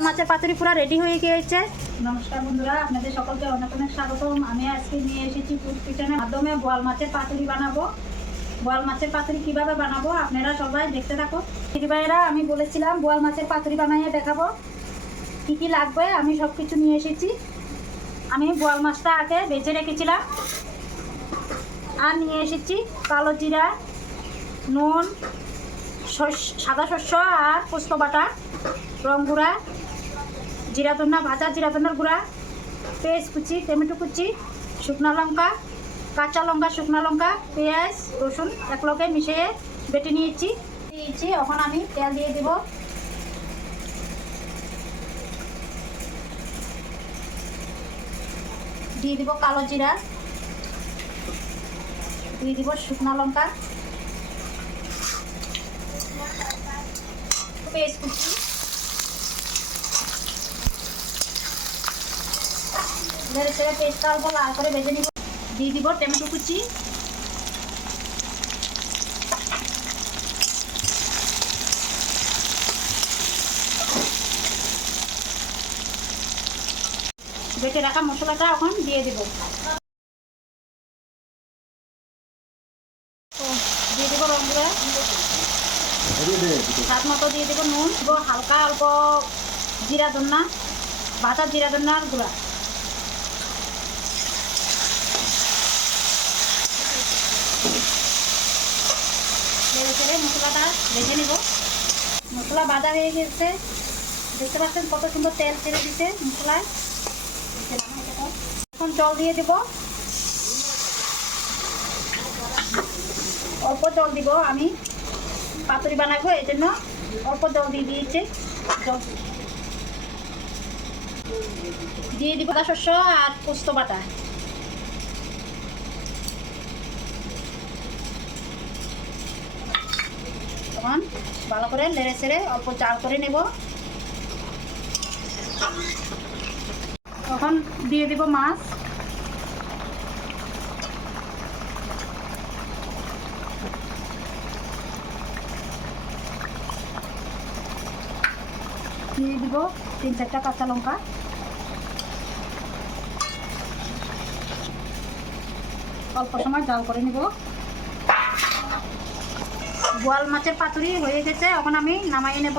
মাছের পাতুরি পুরো রেডি হয়ে গিয়েছে। নমস্কার বন্ধুরা, আপনাদের সকলকে অনেক অনেক স্বাগতম। আমি আজকে নিয়ে এসেছি ফুড কিচেনের মাধ্যমে বোয়াল মাছের পাতুরি বানাবো। বোয়াল মাছের পাতুরি কিভাবে বানাবো আপনারা সবাই দেখতে থাকো। দিদি ভাইয়েরা, আমি বলেছিলাম বোয়াল মাছের পাতুরি বানাইয়ে দেখাবো। কি কি লাগবে আমি সব কিছু নিয়ে এসেছি। আমি বোয়াল মাছটা আগে বেছে রেখেছিলাম, আর নিয়ে এসেছি কালো জিরা, নুন, সাদা শস্য আর পোস্ত বাটা, রং গুঁড়া, জিরা ধনা, ভাজা জিরা ধনার গুঁড়া, পেঁয়াজ কুচি, টমেটো কুচি, শুকনো লঙ্কা, কাঁচা লঙ্কা, শুকনো লঙ্কা, পেঁয়াজ, রসুন একলগে মিশিয়ে বেটে নিয়েছি। এখন আমি তেল দিয়ে দেব। দিয়ে দিব কালো জিরা, দিয়ে দিব শুকনো লঙ্কা, পেঁয়াজ কুচি, পেস্টটা অল্প লাল করে ভেজে নিব। দিয়ে দিব টমেটো কুচি, বেটে রাখা মশলাটা এখন দিয়ে দেব। দিয়ে দেবো রং গুঁড়া, স্বাদ মতো দিয়ে দেবো নুন, হালকা অল্প জিরা ধনা, ভাজা জিরা ধনার গুঁড়া। মশলাটা ভেজে নেব। মশলা ভাজা হয়ে গেছে, দেখতে পাচ্ছেন কত সুন্দর তেল ছেড়ে দিতে মশলায়। এখন জল দিয়ে দেব, অল্প জল দিব। আমি পাতুরি বানাবো এই জন্য অল্প জল দিয়ে দিয়েছি। জল দিয়ে দিব সাদা শস্য আর পোস্ত বাটা। তখন ভালো করে নেড়ে চেড়ে অল্প চাল করে নেব। তখন দিয়ে দিব মাছ, দিয়ে দিব 3-4টা কাঁচা লঙ্কা, অল্প সময় জাল করে নিব। বোয়াল মাছের পাতুরি হয়ে গেছে, এখন আমি নামাইয়ে নেব।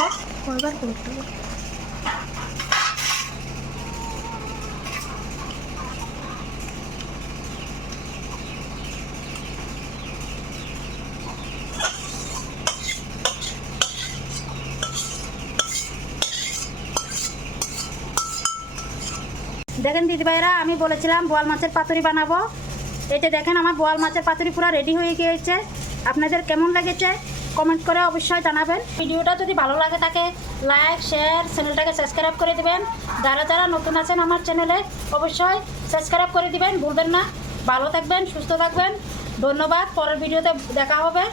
দেখেন দিদিভাইরা, আমি বলেছিলাম বোয়াল মাছের পাতুরি বানাবো। এটা দেখেন আমার বোয়াল মাছের পাতুরি পুরো রেডি হয়ে গিয়েছে। আপনাদের কেমন লেগেছে কমেন্ট করে অবশ্যই জানাবেন। ভিডিওটা যদি ভালো লাগে থাকে লাইক, শেয়ার, চ্যানেলটাকে সাবস্ক্রাইব করে দিবেন। যারা যারা নতুন আছেন আমার চ্যানেলে অবশ্যই সাবস্ক্রাইব করে দিবেন, ভুলবেন না। ভালো থাকবেন, সুস্থ থাকবেন। ধন্যবাদ। পরের ভিডিওতে দেখা হবে।